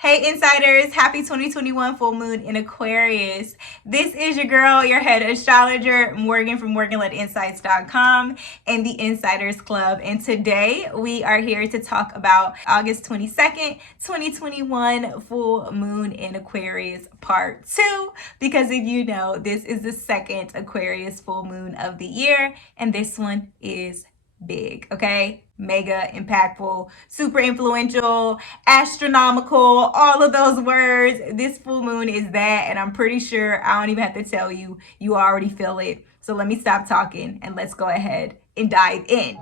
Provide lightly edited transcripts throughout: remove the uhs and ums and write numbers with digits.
Hey insiders, happy 2021 full moon in Aquarius. This is your girl, your head astrologer, Morgan from MorganLedInsights.com and the Insiders Club. And today we are here to talk about August 22nd, 2021 full moon in Aquarius part 2. Because if you know, this is the second Aquarius full moon of the year, and this one is big, okay? Mega impactful, super influential, astronomical, all of those words. This full moon is that, and I'm pretty sure I don't even have to tell you, you already feel it. So let me stop talking and let's go ahead and dive in.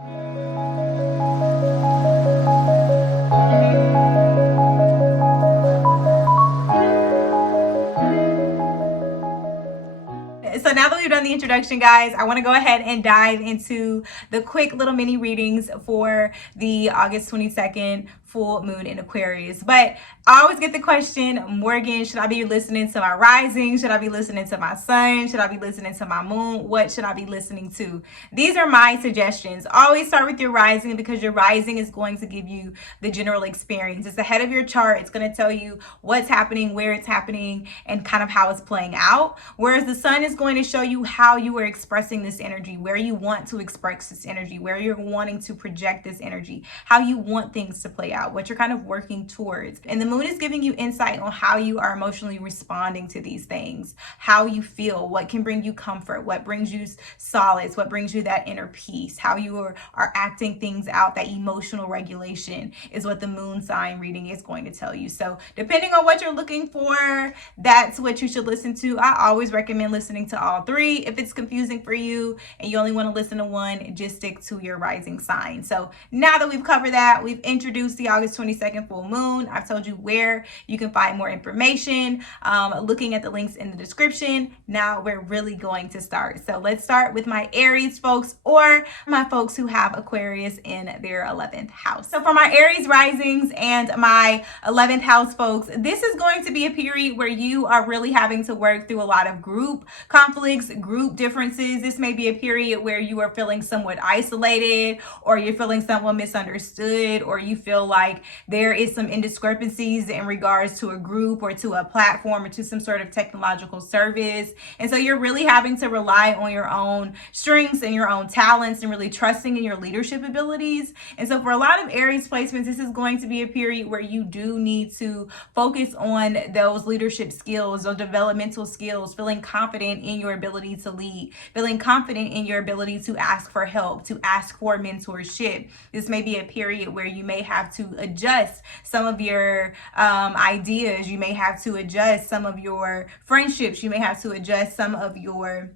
So now that we've done the introduction, guys, I want to go ahead and dive into the quick little mini readings for the August 22nd full moon in Aquarius. But I always get the question, Morgan, should I be listening to my rising? Should I be listening to my sun? Should I be listening to my moon? What should I be listening to? These are my suggestions. Always start with your rising, because your rising is going to give you the general experience. It's the head of your chart. It's going to tell you what's happening, where it's happening, and kind of how it's playing out. Whereas the sun is going to show you how you are expressing this energy, where you want to express this energy, where you're wanting to project this energy, how you want things to play out, what you're kind of working towards. And the moon is giving you insight on how you are emotionally responding to these things, how you feel, what can bring you comfort, what brings you solace, what brings you that inner peace, how you are acting things out. That emotional regulation is what the moon sign reading is going to tell you. So depending on what you're looking for, that's what you should listen to. I always recommend listening to all three. If it's confusing for you and you only want to listen to one, just stick to your rising sign. So now that we've covered that, we've introduced the August 22nd full moon. I've told you where you can find more information, looking at the links in the description. Now we're really going to start. So let's start with my Aries folks, or my folks who have Aquarius in their 11th house. So for my Aries risings and my 11th house folks, this is going to be a period where you are really having to work through a lot of group conflicts, group differences. This may be a period where you are feeling somewhat isolated, or you're feeling somewhat misunderstood, or you feel like there is some indiscrepancies in regards to a group or to a platform or to some sort of technological service. And so you're really having to rely on your own strengths and your own talents and really trusting in your leadership abilities. And so for a lot of Aries placements, this is going to be a period where you do need to focus on those leadership skills, those developmental skills, feeling confident in your ability to lead, feeling confident in your ability to ask for help, to ask for mentorship. This may be a period where you may have to adjust some of your ideas. You may have to adjust some of your friendships. You may have to adjust some of your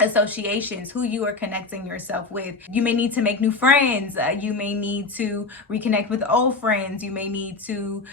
associations, who you are connecting yourself with. You may need to make new friends. You may need to reconnect with old friends. You may need to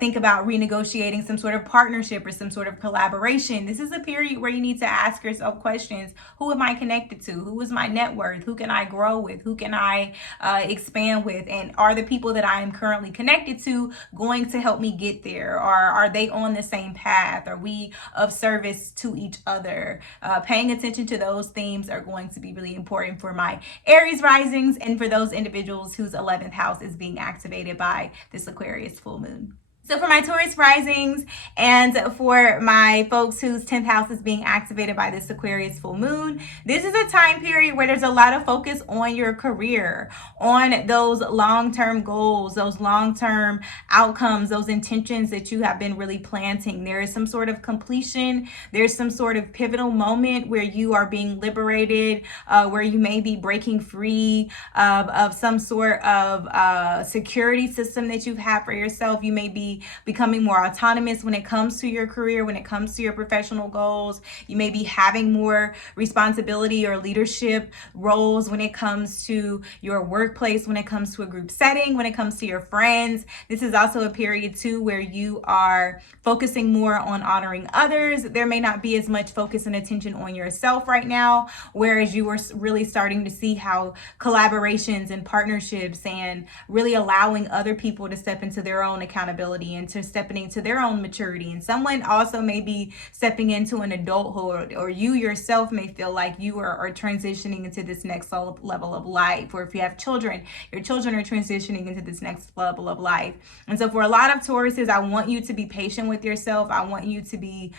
think about renegotiating some sort of partnership or some sort of collaboration. This is a period where you need to ask yourself questions. Who am I connected to? Who is my net worth? Who can I grow with? Who can I expand with? And are the people that I am currently connected to going to help me get there? Or are they on the same path? Are we of service to each other? Paying attention to those themes are going to be really important for my Aries risings and for those individuals whose 11th house is being activated by this Aquarius full moon. So for my Taurus risings and for my folks whose 10th house is being activated by this Aquarius full moon, this is a time period where there's a lot of focus on your career, on those long-term goals, those long-term outcomes, those intentions that you have been really planting. There is some sort of completion. There's some sort of pivotal moment where you are being liberated, where you may be breaking free of some sort of security system that you've had for yourself. You may be becoming more autonomous when it comes to your career, when it comes to your professional goals. You may be having more responsibility or leadership roles when it comes to your workplace, when it comes to a group setting, when it comes to your friends. This is also a period too where you are focusing more on honoring others. There may not be as much focus and attention on yourself right now, whereas you are really starting to see how collaborations and partnerships and really allowing other people to step into their own accountability maturity, into stepping into their own maturity. And someone also may be stepping into an adulthood, or you yourself may feel like you are transitioning into this next level of life. Or if you have children, your children are transitioning into this next level of life. And so for a lot of Tauruses, I want you to be patient with yourself. I want you to be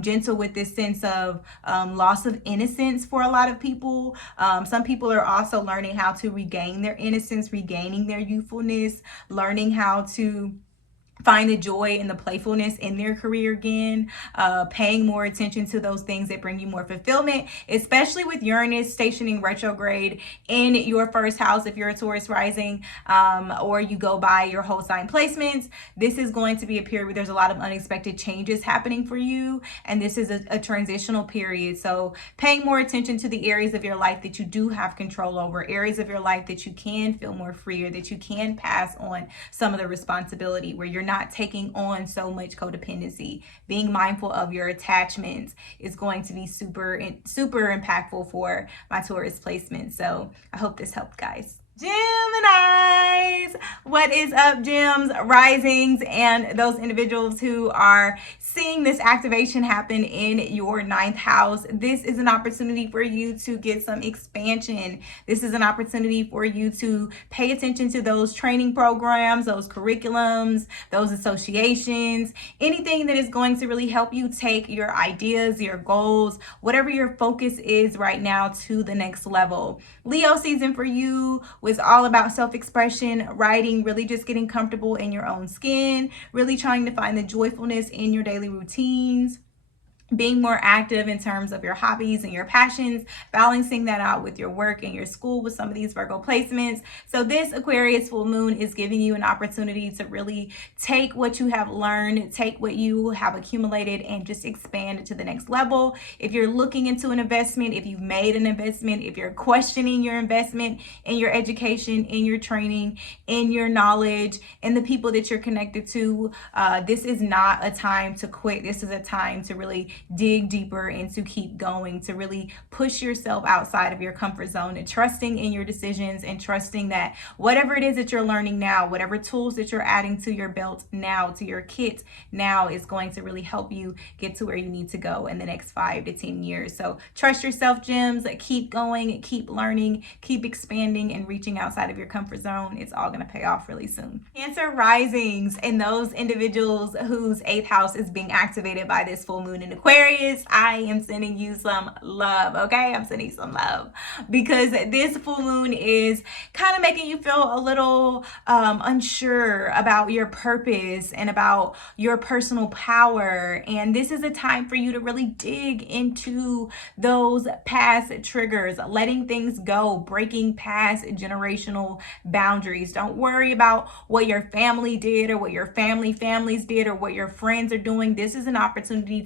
gentle with this sense of loss of innocence for a lot of people. Some people are also learning how to regain their innocence, regaining their youthfulness, learning how to find the joy and the playfulness in their career again, paying more attention to those things that bring you more fulfillment, especially with Uranus stationing retrograde in your first house if you're a Taurus rising, or you go by your whole sign placements. This is going to be a period where there's a lot of unexpected changes happening for you, and this is a transitional period. So paying more attention to the areas of your life that you do have control over, areas of your life that you can feel more free, or that you can pass on some of the responsibility, where you're not taking on so much codependency. Being mindful of your attachments is going to be super impactful for my Taurus placement. So I hope this helped, guys. Geminis, what is up, gems, risings, and those individuals who are seeing this activation happen in your 9th house? This is an opportunity for you to get some expansion. This is an opportunity for you to pay attention to those training programs, those curriculums, those associations, anything that is going to really help you take your ideas, your goals, whatever your focus is right now, to the next level. Leo season for you was all about self-expression, writing, really just getting comfortable in your own skin, really trying to find the joyfulness in your daily routines, being more active in terms of your hobbies and your passions, balancing that out with your work and your school with some of these Virgo placements. So this Aquarius full moon is giving you an opportunity to really take what you have learned, take what you have accumulated, and just expand it to the next level. If you're looking into an investment, if you've made an investment, if you're questioning your investment in your education, in your training, in your knowledge, in the people that you're connected to, this is not a time to quit. This is a time to really dig deeper and to keep going, to really push yourself outside of your comfort zone, and trusting in your decisions, and trusting that whatever it is that you're learning now, whatever tools that you're adding to your belt now, to your kit now, is going to really help you get to where you need to go in the next 5 to 10 years. So trust yourself, gems. Keep going, keep learning, keep expanding, and reaching outside of your comfort zone. It's all going to pay off really soon. Cancer risings and those individuals whose 8th house is being activated by this full moon in Aquarius, I am sending you some love, okay? I'm sending you some love, because this full moon is kind of making you feel a little unsure about your purpose and about your personal power. And this is a time for you to really dig into those past triggers, letting things go, breaking past generational boundaries. Don't worry about what your family did, or what your families did, or what your friends are doing. This is an opportunity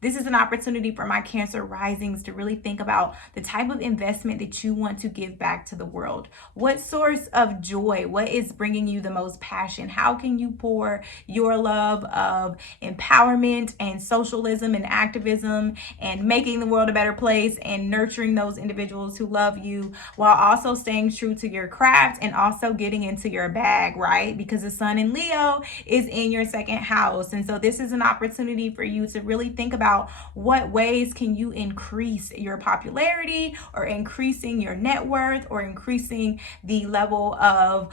this is an opportunity for my Cancer risings to really think about the type of investment that you want to give back to the world. What source of joy, what is bringing you the most passion? How can you pour your love of empowerment and socialism and activism and making the world a better place and nurturing those individuals who love you, while also staying true to your craft and also getting into your bag, right? Because the sun in Leo is in your 2nd house. And so this is an opportunity for you to really think about what ways can you increase your popularity, or increasing your net worth, or increasing the level of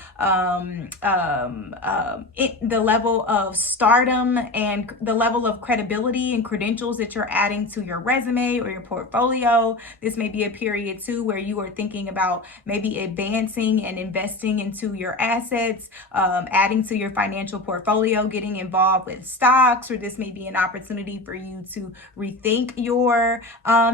stardom and the level of credibility and credentials that you're adding to your resume or your portfolio. This may be a period too where you are thinking about maybe advancing and investing into your assets, adding to your financial portfolio, getting involved with stocks, or this may be an opportunity for you to rethink your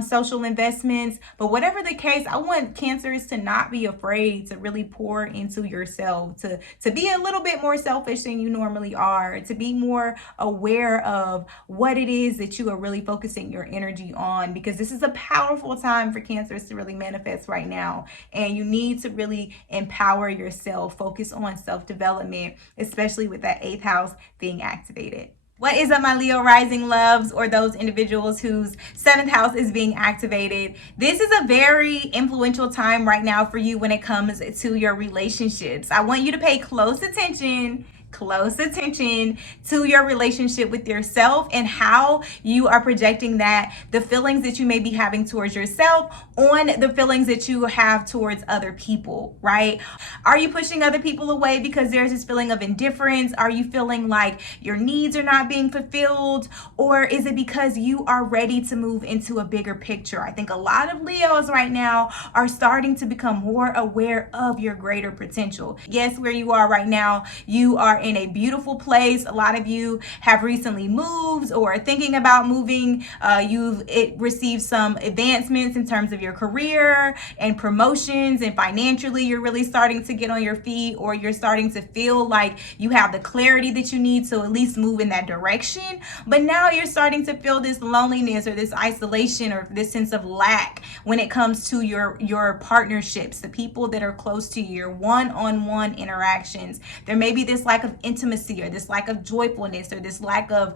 social investments. But whatever the case, I want Cancers to not be afraid to really pour into yourself, to be a little bit more selfish than you normally are, to be more aware of what it is that you are really focusing your energy on, because this is a powerful time for Cancers to really manifest right now. And you need to really empower yourself, focus on self-development, especially with that 8th house being activated. What is up, my Leo rising loves, or those individuals whose 7th house is being activated? This is a very influential time right now for you when it comes to your relationships. I want you to pay close attention close attention to your relationship with yourself and how you are projecting that, the feelings that you may be having towards yourself on the feelings that you have towards other people, right? Are you pushing other people away because there's this feeling of indifference? Are you feeling like your needs are not being fulfilled? Or is it because you are ready to move into a bigger picture? I think a lot of Leos right now are starting to become more aware of your greater potential. Yes, where you are right now, you are in a beautiful place. A lot of you have recently moved or are thinking about moving. You've received some advancements in terms of your career and promotions, and financially you're really starting to get on your feet, or you're starting to feel like you have the clarity that you need to at least move in that direction. But now you're starting to feel this loneliness or this isolation or this sense of lack when it comes to your partnerships, the people that are close to you, your one-on-one interactions. There may be this lack of intimacy or this lack of joyfulness or this lack of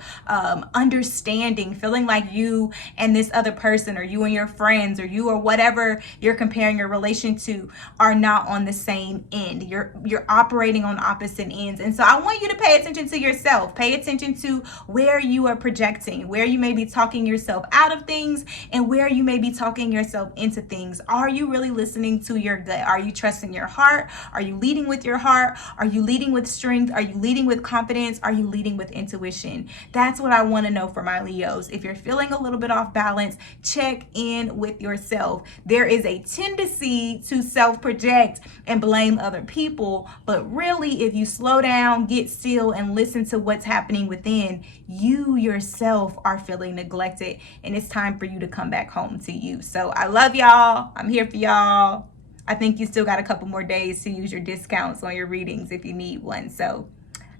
understanding, feeling like you and this other person, or you and your friends, or you or whatever you're comparing your relation to, are not on the same end. You're operating on opposite ends. And so I want you to pay attention to yourself. Pay attention to where you are projecting, where you may be talking yourself out of things, and where you may be talking yourself into things. Are you really listening to your gut? Are you trusting your heart? Are you leading with your heart? Are you leading with strength? Are you leading with confidence? Are you leading with intuition? That's what I want to know for my Leos. If you're feeling a little bit off balance, check in with yourself. There is a tendency to self-project and blame other people, but really, if you slow down, get still, and listen to what's happening within, you yourself are feeling neglected, and it's time for you to come back home to you. So I love y'all. I'm here for y'all. I think you still got a couple more days to use your discounts on your readings if you need one. So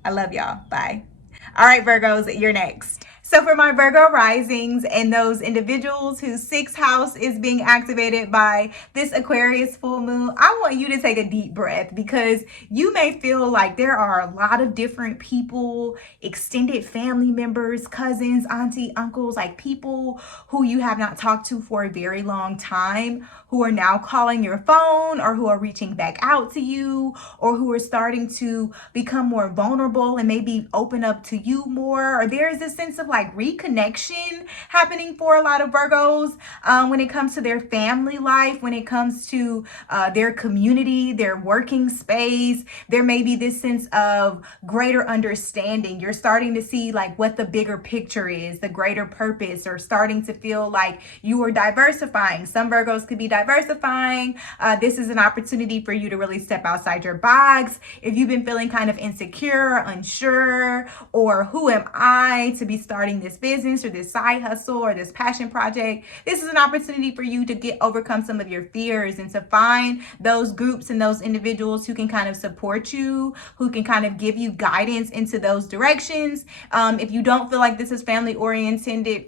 I love y'all. Bye. All right, Virgos, you're next. So for my Virgo risings and those individuals whose sixth house is being activated by this Aquarius full moon, I want you to take a deep breath, because you may feel like there are a lot of different people, extended family members, cousins, auntie, uncles, like people who you have not talked to for a very long time, who are now calling your phone, or who are reaching back out to you, or who are starting to become more vulnerable and maybe open up to you more. Or there's this sense of like reconnection happening for a lot of Virgos when it comes to their family life, when it comes to their community, their working space. There may be this sense of greater understanding. You're starting to see like what the bigger picture is, the greater purpose, or starting to feel like you are diversifying. Some Virgos could be diversifying. This is an opportunity for you to really step outside your box. If you've been feeling kind of insecure, unsure, or who am I to be starting this business or this side hustle or this passion project, this is an opportunity for you to overcome some of your fears and to find those groups and those individuals who can kind of support you, who can kind of give you guidance into those directions. If you don't feel like this is family oriented,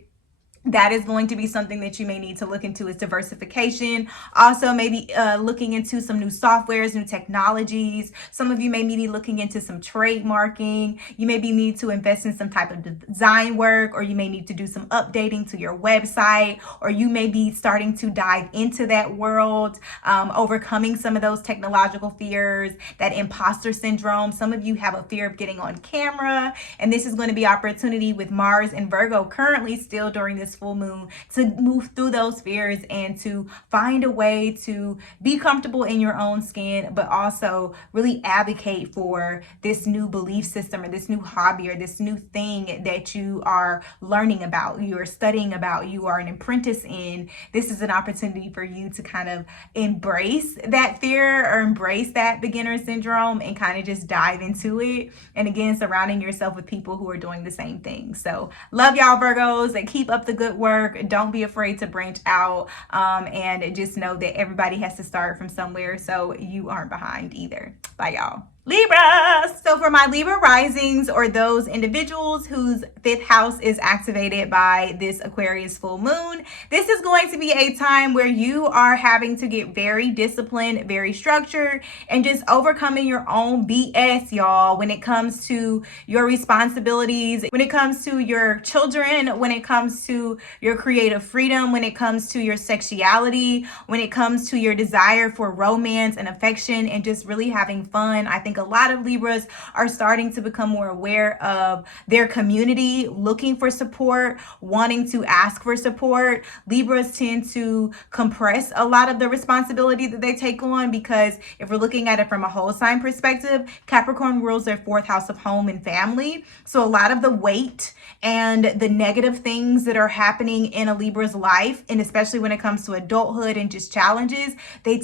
that is going to be something that you may need to look into, is diversification. Also, maybe looking into some new softwares, new technologies. Some of you may be looking into some trademarking. You maybe need to invest in some type of design work, or you may need to do some updating to your website, or you may be starting to dive into that world, overcoming some of those technological fears, that imposter syndrome. Some of you have a fear of getting on camera, and this is going to be opportunity with Mars and Virgo currently still during this full moon to move through those fears and to find a way to be comfortable in your own skin, but also really advocate for this new belief system or this new hobby or this new thing that you are learning about, you are studying about, you are an apprentice in. This is an opportunity for you to kind of embrace that fear or embrace that beginner syndrome and kind of just dive into it. And again, surrounding yourself with people who are doing the same thing. So love y'all, Virgos, and keep up the good work. Don't be afraid to branch out, and just know that everybody has to start from somewhere, so you aren't behind either. Bye, y'all. Libra. So for my Libra risings, or those individuals whose fifth house is activated by this Aquarius full moon, this is going to be a time where you are having to get very disciplined, very structured, and just overcoming your own BS, y'all, when it comes to your responsibilities, when it comes to your children, when it comes to your creative freedom, when it comes to your sexuality, when it comes to your desire for romance and affection and just really having fun. I think think a lot of Libras are starting to become more aware of their community, looking for support, wanting to ask for support. Libras tend to compress a lot of the responsibility that they take on, because if we're looking at it from a whole sign perspective, Capricorn rules their fourth house of home and family. So a lot of the weight and the negative things that are happening in a Libra's life, and especially when it comes to adulthood and just challenges, they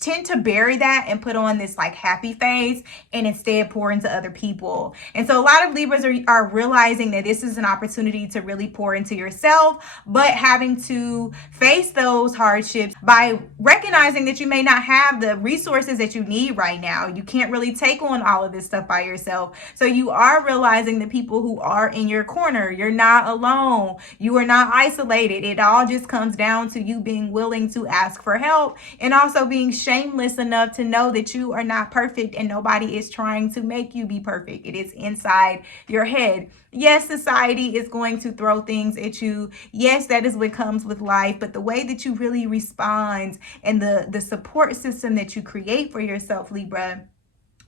tend to bury that and put on this like happy face and instead pour into other people. And so a lot of Libras are realizing that this is an opportunity to really pour into yourself, but having to face those hardships by recognizing that you may not have the resources that you need right now. You can't really take on all of this stuff by yourself. So you are realizing the people who are in your corner. You're not alone. You are not isolated. It all just comes down to you being willing to ask for help, and also being shameless enough to know that you are not perfect and nobody is trying to make you be perfect. It is inside your head. Yes, society is going to throw things at you. Yes, that is what comes with life. But the way that you really respond and the support system that you create for yourself, Libra,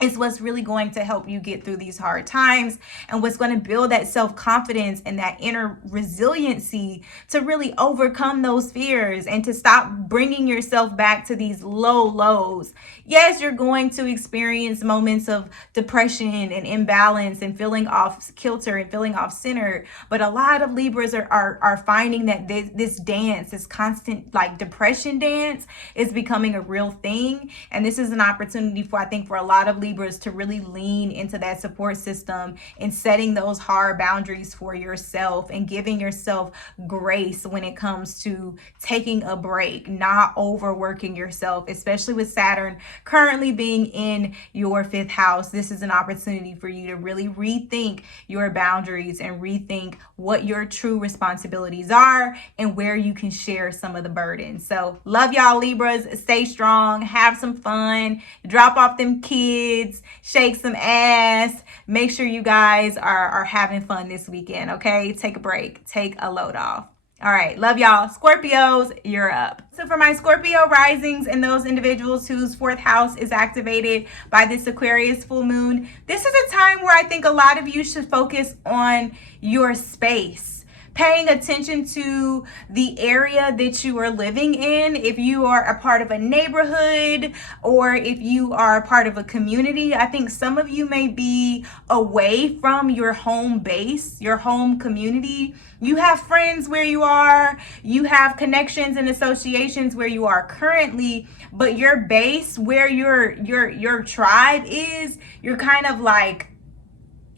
is what's really going to help you get through these hard times, and what's going to build that self-confidence and that inner resiliency to really overcome those fears and to stop bringing yourself back to these low lows. Yes, you're going to experience moments of depression and imbalance and feeling off kilter and feeling off center, but a lot of Libras are finding that this dance, this constant like depression dance, is becoming a real thing. And this is an opportunity for, I think, for a lot of Libras to really lean into that support system and setting those hard boundaries for yourself and giving yourself grace when it comes to taking a break, not overworking yourself, especially with Saturn currently being in your fifth house. This is an opportunity for you to really rethink your boundaries and rethink what your true responsibilities are and where you can share some of the burden. So love y'all, Libras. Stay strong, have some fun, drop off them kids, shake some ass. Make sure you guys are having fun this weekend, okay? Take a break, take a load off. All right, love y'all. Scorpios, you're up. So for my Scorpio risings and those individuals whose fourth house is activated by this Aquarius full moon, this is a time where I think a lot of you should focus on your space, paying attention to the area that you are living in. If you are a part of a neighborhood or if you are a part of a community, I think some of you may be away from your home base, your home community. You have friends where you are, you have connections and associations where you are currently, but your base, where your tribe is, you're kind of like,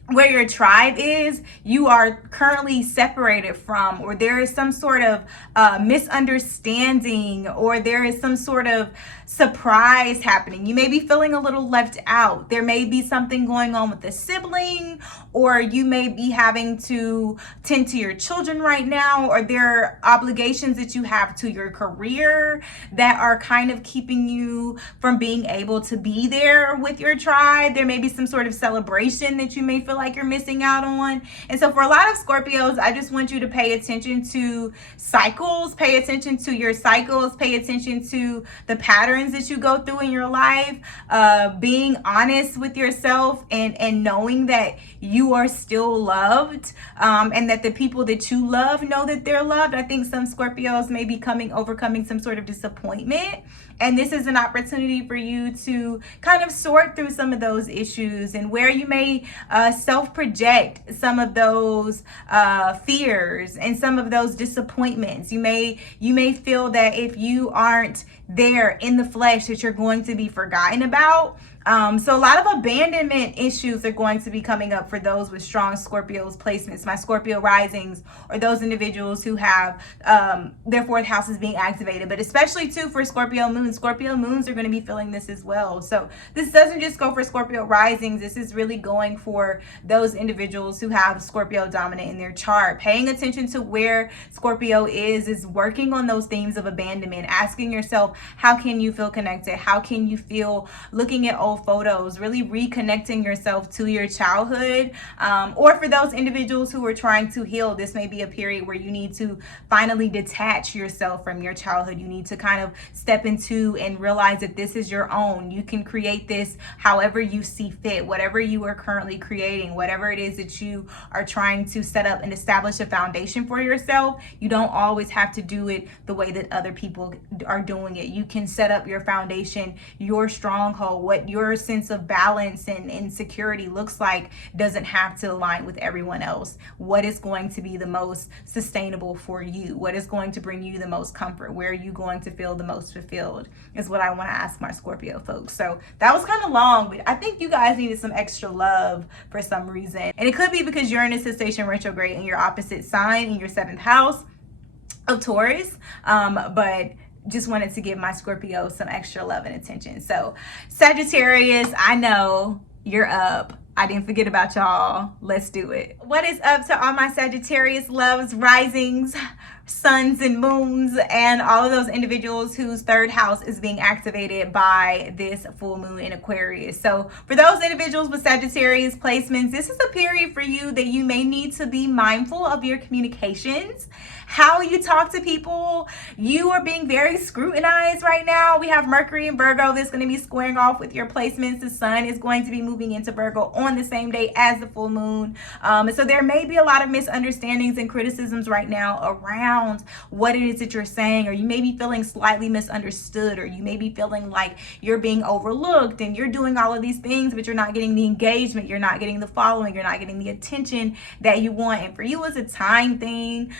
where your tribe is, you are currently separated from, or there is some sort of misunderstanding, or there is some sort of surprise happening. You may be feeling a little left out. There may be something going on with a sibling, or you may be having to tend to your children right now, or there are obligations that you have to your career that are kind of keeping you from being able to be there with your tribe. There may be some sort of celebration that you may feel like you're missing out on. And so for a lot of Scorpios, I just want you to pay attention to cycles, pay attention to your cycles, pay attention to the patterns that you go through in your life, being honest with yourself and knowing that you are still loved, and that the people that you love know that they're loved. I think some Scorpios may be overcoming some sort of disappointment, and this is an opportunity for you to kind of sort through some of those issues and where you may self-project some of those fears and some of those disappointments. You may feel that if you aren't there in the flesh, that you're going to be forgotten about. So a lot of abandonment issues are going to be coming up for those with strong Scorpios placements, my Scorpio risings, or those individuals who have their fourth house is being activated, but especially too for Scorpio moons. Scorpio moons are going to be feeling this as well. So this doesn't just go for Scorpio risings. This is really going for those individuals who have Scorpio dominant in their chart. Paying attention to where Scorpio is working on those themes of abandonment, asking yourself, how can you feel connected? How can you feel looking at old old photos, really reconnecting yourself to your childhood. Or for those individuals who are trying to heal, this may be a period where you need to finally detach yourself from your childhood. You need to kind of step into and realize that this is your own. You can create this however you see fit, whatever you are currently creating, whatever it is that you are trying to set up and establish a foundation for yourself. You don't always have to do it the way that other people are doing it. You can set up your foundation, your stronghold, what your sense of balance and security looks like doesn't have to align with everyone else. What is going to be the most sustainable for you? What is going to bring you the most comfort? Where are you going to feel the most fulfilled is what I want to ask my Scorpio folks. So that was kind of long, but I think you guys needed some extra love for some reason. And it could be because Uranus is stationed retrograde in your opposite sign in your 7th house of Taurus. But just wanted to give my Scorpio some extra love and attention. So Sagittarius, I know you're up. I didn't forget about y'all. Let's do it. What is up to all my Sagittarius loves, risings, suns and moons, and all of those individuals whose 3rd house is being activated by this full moon in Aquarius? So for those individuals with Sagittarius placements, this is a period for you that you may need to be mindful of your communications, how you talk to people. You are being very scrutinized right now. We have Mercury in Virgo that's going to be squaring off with your placements. The sun is going to be moving into Virgo on the same day as the full moon. So there may be a lot of misunderstandings and criticisms right now around what it is that you're saying, or you may be feeling slightly misunderstood, or you may be feeling like you're being overlooked and you're doing all of these things, but you're not getting the engagement, you're not getting the following, you're not getting the attention that you want. And for you, it's a time thing.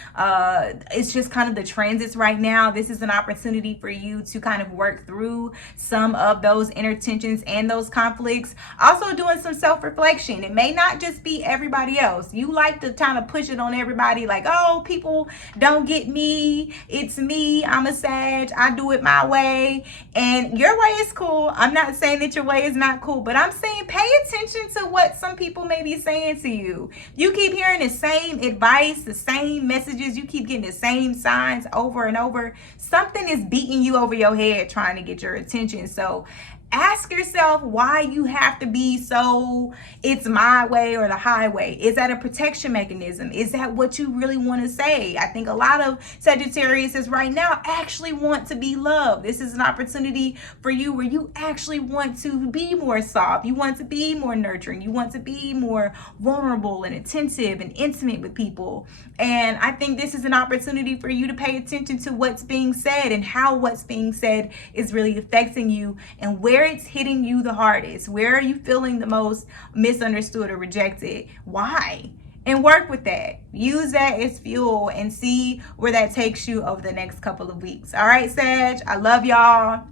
It's just kind of the transits right now. This is an opportunity for you to kind of work through some of those inner tensions and those conflicts. Also doing some self-reflection. It may not just be everybody else. You like to kind of push it on everybody, like, oh, people don't get me, it's me, I'm a Sag, I do it my way, and your way is cool. I'm not saying that your way is not cool, but I'm saying pay attention to what some people may be saying to you. You keep hearing the same advice, the same messages, you keep getting the same signs over and over. Something is beating you over your head trying to get your attention. So ask yourself why you have to be so it's my way or the highway. Is that a protection mechanism? Is that what you really want to say? I think a lot of Sagittarius right now actually want to be loved. This is an opportunity for you where you actually want to be more soft. You want to be more nurturing. You want to be more vulnerable and attentive and intimate with people. And I think this is an opportunity for you to pay attention to what's being said and how what's being said is really affecting you and where it's hitting you the hardest. Where are you feeling the most misunderstood or rejected? Why? And work with that. Use that as fuel and see where that takes you over the next couple of weeks. All right, Sag, I love y'all.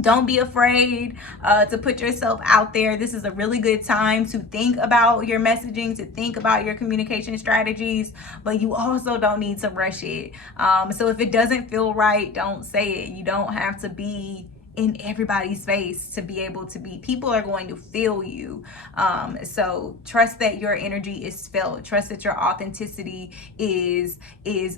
Don't be afraid to put yourself out there. This is a really good time to think about your messaging, to think about your communication strategies, but you also don't need to rush it. So if it doesn't feel right, don't say it. You don't have to be in everybody's face to be able to be. People are going to feel you. So trust that your energy is felt. Trust that your authenticity is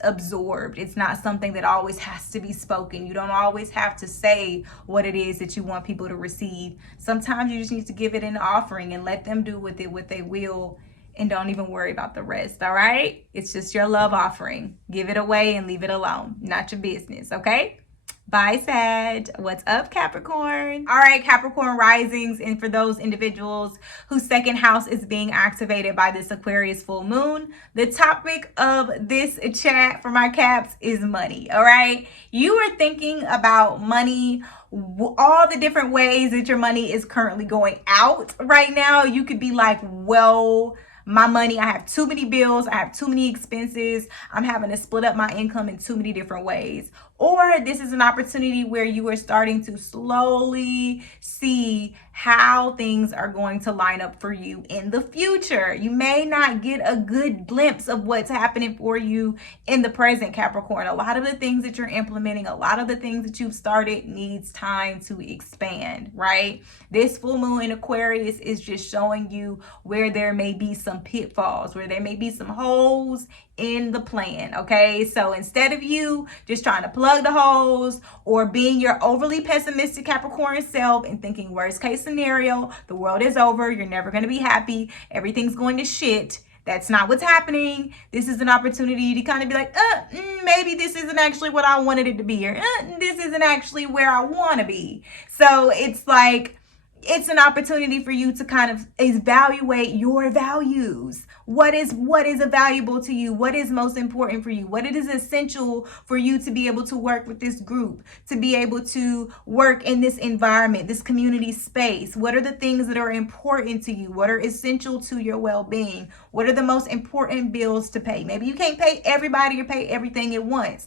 absorbed. It's not something that always has to be spoken. You don't always have to say what it is that you want people to receive. Sometimes you just need to give it an offering and let them do with it what they will, and don't even worry about the rest. All right? It's just your love offering. Give it away and leave it alone. Not your business, okay? Bye, Sag. What's up, Capricorn? All right, Capricorn risings, and for those individuals whose 2nd house is being activated by this Aquarius full moon, the topic of this chat for my Caps is money. All right, you are thinking about money, all the different ways that your money is currently going out right now. You could be like, well, my money, I have too many bills, I have too many expenses, I'm having to split up my income in too many different ways. Or this is an opportunity where you are starting to slowly see how things are going to line up for you in the future. You may not get a good glimpse of what's happening for you in the present, Capricorn. A lot of the things that you're implementing, a lot of the things that you've started needs time to expand, right? This full moon in Aquarius is just showing you where there may be some pitfalls, where there may be some holes in the plan, okay? So instead of you just trying to plug the holes or being your overly pessimistic Capricorn self and thinking worst case scenario. The world is over. You're never going to be happy. Everything's going to shit. That's not what's happening. This is an opportunity to kind of be like, maybe this isn't actually what I wanted it to be, or this isn't actually where I want to be. So it's like, it's an opportunity for you to kind of evaluate your values. What is valuable to you? What is most important for you? What it is essential for you to be able to work with this group, to be able to work in this environment, this community space? What are the things that are important to you? What are essential to your well-being? What are the most important bills to pay? Maybe you can't pay everybody or pay everything at once.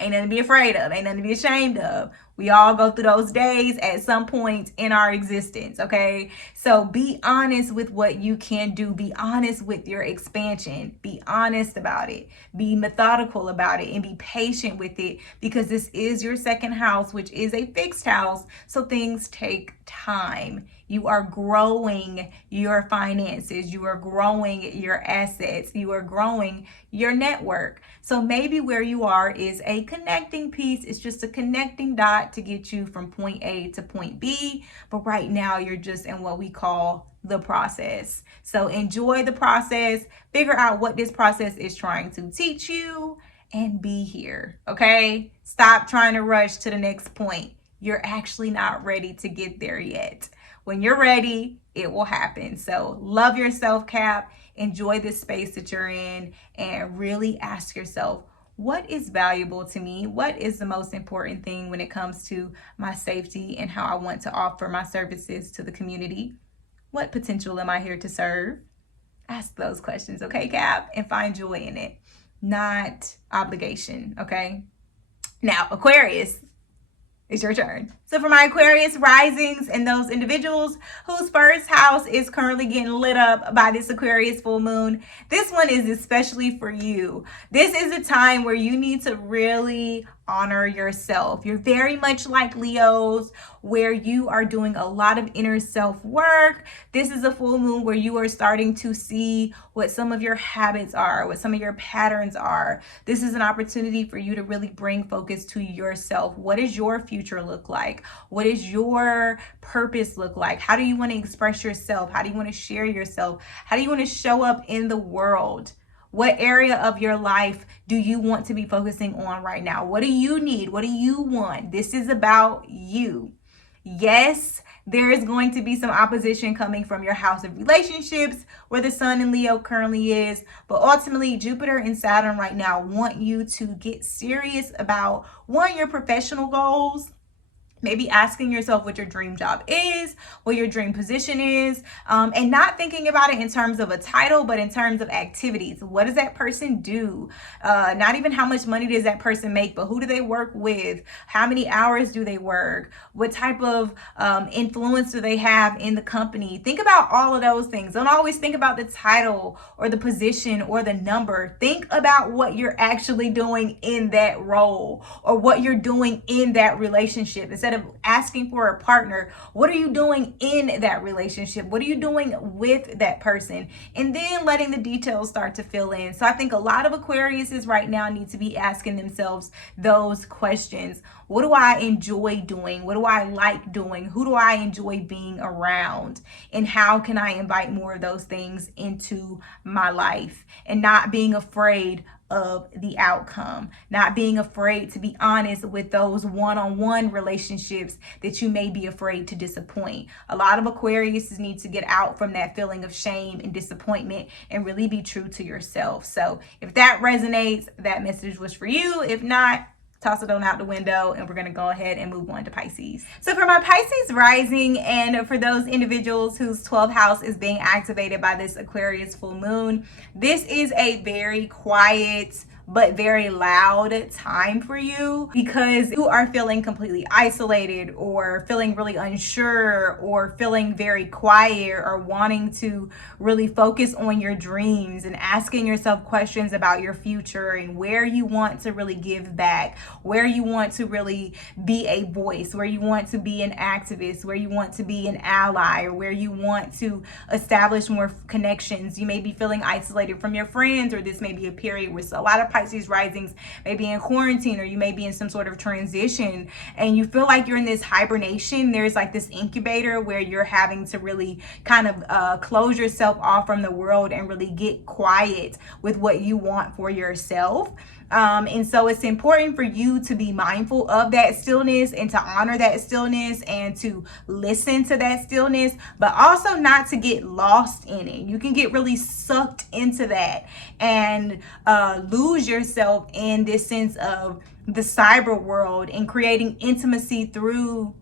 Ain't nothing to be afraid of. Ain't nothing to be ashamed of. We all go through those days at some point in our existence, okay? So be honest with what you can do. Be honest with your expansion. Be honest about it. Be methodical about it and be patient with it, because this is your second house, which is a fixed house. So things take time. You are growing your finances. You are growing your assets. You are growing your network. So maybe where you are is a connecting piece. It's just a connecting dot to get you from point A to point B. But right now you're just in what we call the process. So enjoy the process. Figure out what this process is trying to teach you and be here, okay? Stop trying to rush to the next point. You're actually not ready to get there yet. When you're ready, it will happen. So love yourself, Cap. Enjoy this space that you're in and really ask yourself, what is valuable to me? What is the most important thing when it comes to my safety and how I want to offer my services to the community? What potential am I here to serve? Ask those questions, okay, Cap? And find joy in it, not obligation, okay? Now, Aquarius, it's your turn. So for my Aquarius risings and those individuals whose first house is currently getting lit up by this Aquarius full moon, this one is especially for you. This is a time where you need to really honor yourself. You're very much like Leos, where you are doing a lot of inner self work. This is a full moon where you are starting to see what some of your habits are, what some of your patterns are. This is an opportunity for you to really bring focus to yourself. What does your future look like? What does your purpose look like? How do you want to express yourself? How do you want to share yourself? How do you want to show up in the world? What area of your life do you want to be focusing on right now? What do you need? What do you want? This is about you. Yes, there is going to be some opposition coming from your house of relationships, where the sun in Leo currently is. But ultimately, Jupiter and Saturn right now want you to get serious about, one, your professional goals. Maybe asking yourself what your dream job is, what your dream position is, and not thinking about it in terms of a title, but in terms of activities. What does that person do? Not even how much money does that person make, but who do they work with? How many hours do they work? What type of influence do they have in the company? Think about all of those things. Don't always think about the title or the position or the number. Think about what you're actually doing in that role or what you're doing in that relationship. Instead of asking for a partner, what are you doing in that relationship? What are you doing with that person? And then letting the details start to fill in. So I think a lot of Aquariuses right now need to be asking themselves those questions. What do I enjoy doing? What do I like doing? Who do I enjoy being around? And how can I invite more of those things into my life? And not being afraid of the outcome, not being afraid to be honest with those one-on-one relationships that you may be afraid to disappoint. A lot of Aquariuses need to get out from that feeling of shame and disappointment and really be true to yourself. So if that resonates, that message was for you. If not, toss it on out the window, and we're going to go ahead and move on to Pisces. So for my Pisces rising, and for those individuals whose 12th house is being activated by this Aquarius full moon, this is a very quiet but very loud time for you, because you are feeling completely isolated or feeling really unsure or feeling very quiet or wanting to really focus on your dreams and asking yourself questions about your future and where you want to really give back, where you want to really be a voice, where you want to be an activist, where you want to be an ally, or where you want to establish more connections. You may be feeling isolated from your friends, or this may be a period where a lot of Pisces risings may be in quarantine, or you may be in some sort of transition, and you feel like you're in this hibernation. There's like this incubator where you're having to really kind of close yourself off from the world and really get quiet with what you want for yourself. And so it's important for you to be mindful of that stillness and to honor that stillness and to listen to that stillness, but also not to get lost in it. You can get really sucked into that and lose yourself in this sense of the cyber world and creating intimacy through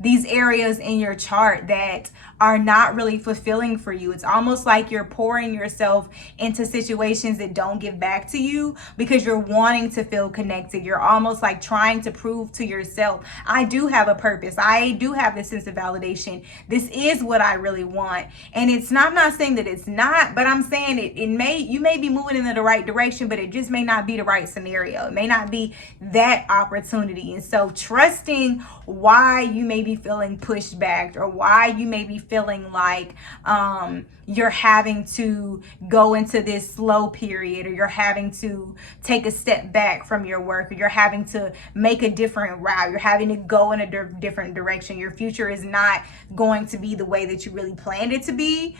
these areas in your chart that are not really fulfilling for you. It's almost like you're pouring yourself into situations that don't give back to you because you're wanting to feel connected. You're almost like trying to prove to yourself, I do have a purpose. I do have this sense of validation. This is what I really want. And it's not, I'm not saying that it's not, but I'm saying you may be moving in the right direction, but it just may not be the right scenario. It may not be that opportunity. And so trusting why you may be feeling pushed back, or why you may be feeling like you're having to go into this slow period, or you're having to take a step back from your work, or you're having to make a different route, you're having to go in a different direction. Your future is not going to be the way that you really planned it to be.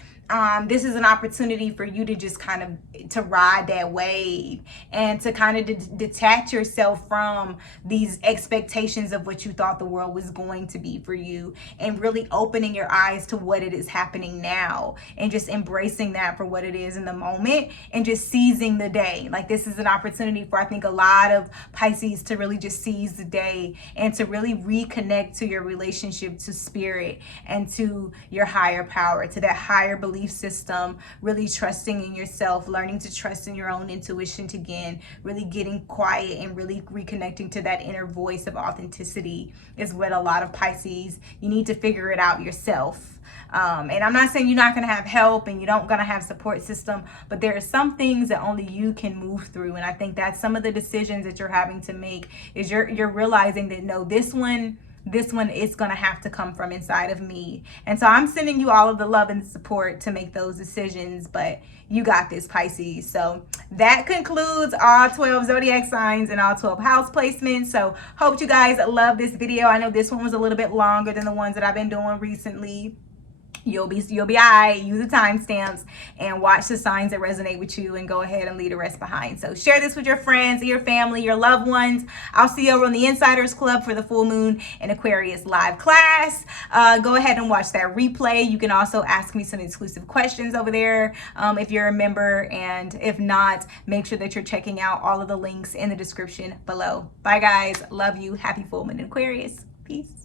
This is an opportunity for you to just kind of to ride that wave and to kind of detach yourself from these expectations of what you thought the world was going to be for you, and really opening your eyes to what it is happening now and just embracing that for what it is in the moment and just seizing the day. Like, this is an opportunity for, I think, a lot of Pisces to really just seize the day and to really reconnect to your relationship to spirit and to your higher power, to that higher belief system, really trusting in yourself, learning to trust in your own intuition again, really getting quiet and really reconnecting to that inner voice of authenticity is what a lot of Pisces, you need to figure it out yourself. And I'm not saying you're not going to have help and you don't going to have support system, but there are some things that only you can move through. And I think that's some of the decisions that you're having to make, is you're realizing that, no, this one is going to have to come from inside of me. And so I'm sending you all of the love and support to make those decisions, but you got this, Pisces. So that concludes all 12 zodiac signs and all 12 house placements. So hope you guys love this video. I know this one was a little bit longer than the ones that I've been doing recently. You'll be all right. Use the timestamps and watch the signs that resonate with you and go ahead and leave the rest behind. So share this with your friends, your family, your loved ones. I'll see you over on the Insiders Club for the full moon and Aquarius live class. Go ahead and watch that replay. You can also ask me some exclusive questions over there if you're a member. And if not, make sure that you're checking out all of the links in the description below. Bye guys. Love you. Happy full moon in Aquarius. Peace.